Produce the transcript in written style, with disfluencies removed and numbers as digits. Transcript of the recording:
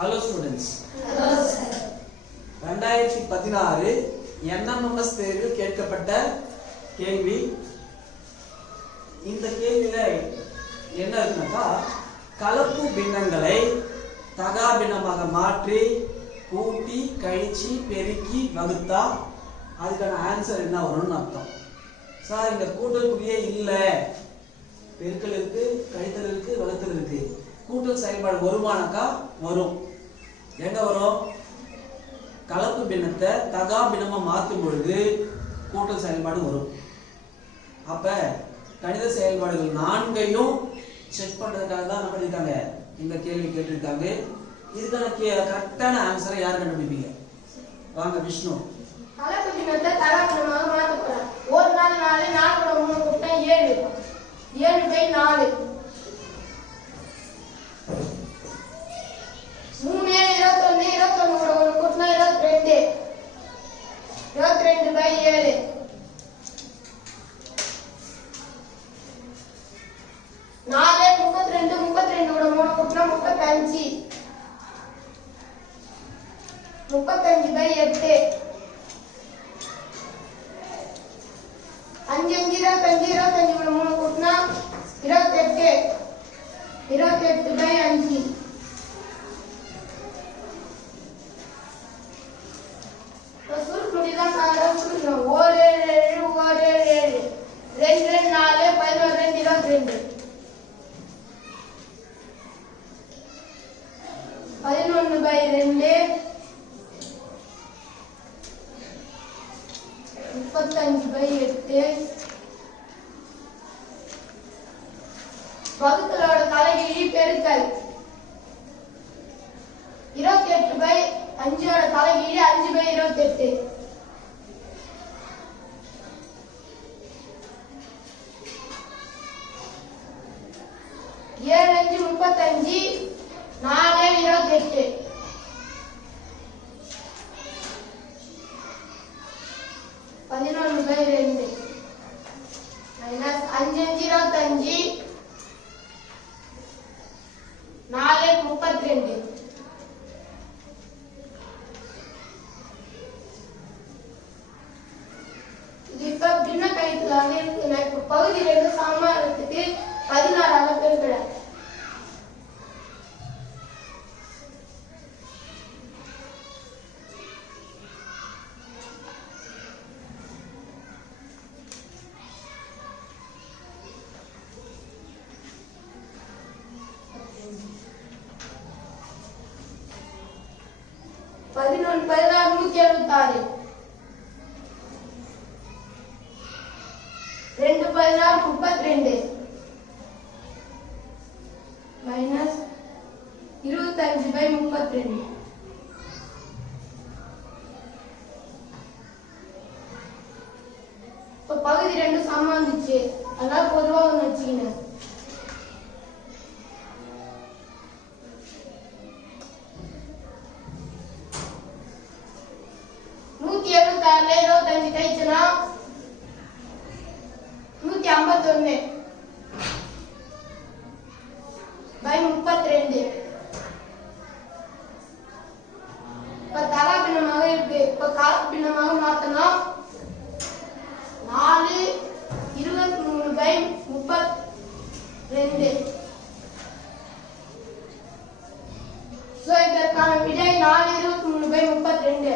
Hello students. Hello sir. 2016 NMS தேர்வில் கேட்கப்பட்ட கேள்வி. இந்த கேள்வியில என்ன இருக்குன்னா கலப்பு பின்னங்களை தகா பின்னமாக மாற்றி கூட்டி கழிச்சு பெருக்கி வகுத்தா அதுக்கான ஆன்சர் என்ன வரும்னு அர்த்தம். சார் இந்த கூட்டல் குறியே இல்ல, பெருக்கல் இருக்கு, கழித்தல் இருக்கு, வகுத்தல் இருக்கு. கூட்டல் செயல்பாடு வருமானக்கா வரும். எங்க வரும்? கலப்பு பின்னத்தை தகா பின்னமா மாற்றும் பொழுது கூட்டல் செயல்பாடு வரும். அப்ப கணித செயல்பாடுகள் நான்கையும் செக் பண்றதுக்காக தான் என்ன பண்ணிருக்காங்க, இந்த கேள்வி கேட்டிருக்காங்க. இதுக்கான கரெக்டான ஆன்சரை யார் கண்டுபிடிப்பீங்க? வாங்க விஷ்ணு. கலப்பு பின்னத்தை தகா பின்னமாக மாற்ற போறோம். ஒரு நாள் 4 4 கூட 3 கூட்டினா 7 7/4 3 21 21 கூட 1 கூட்டினா 22 22/7 4 32 32 கூட 3 கூட்டினா 35 35/8 5 5 25 25 கூட 3 கூட்டினா 28 28/5 சுருக்குடிதான் காரணம் சுருக்கணும். 1 7 1 7 2 2 4 11 22 11/2 35/8 வகுத்தலோட தலைகீழி பெருக்கல் 28/5 தலைகீழி 5/28 7 5 35 4 28 11/2 மைனஸ் 5 5 25 4 32 இது இப்ப பின்ன கழித்தலாக இருக்கு. நான் இப்ப பகுதி 2 சமமா இருக்கிறதுக்கு 16 பெருக்கிறேன். பதினொன்று 176 2 16 32 மைனஸ் 25/32 இப்ப பகுதி 2 சமமா வந்துச்சு. அதான் பொதுவா ஒண்ணு வச்சுக்கினேன். கழிச்சுனா 151/32 இப்ப தகா பின்னமாக இருக்கு. இப்ப கலப்பு பின்னமாக மாத்தணும். 4 23/32 இதற்கான விடை 4 23/32.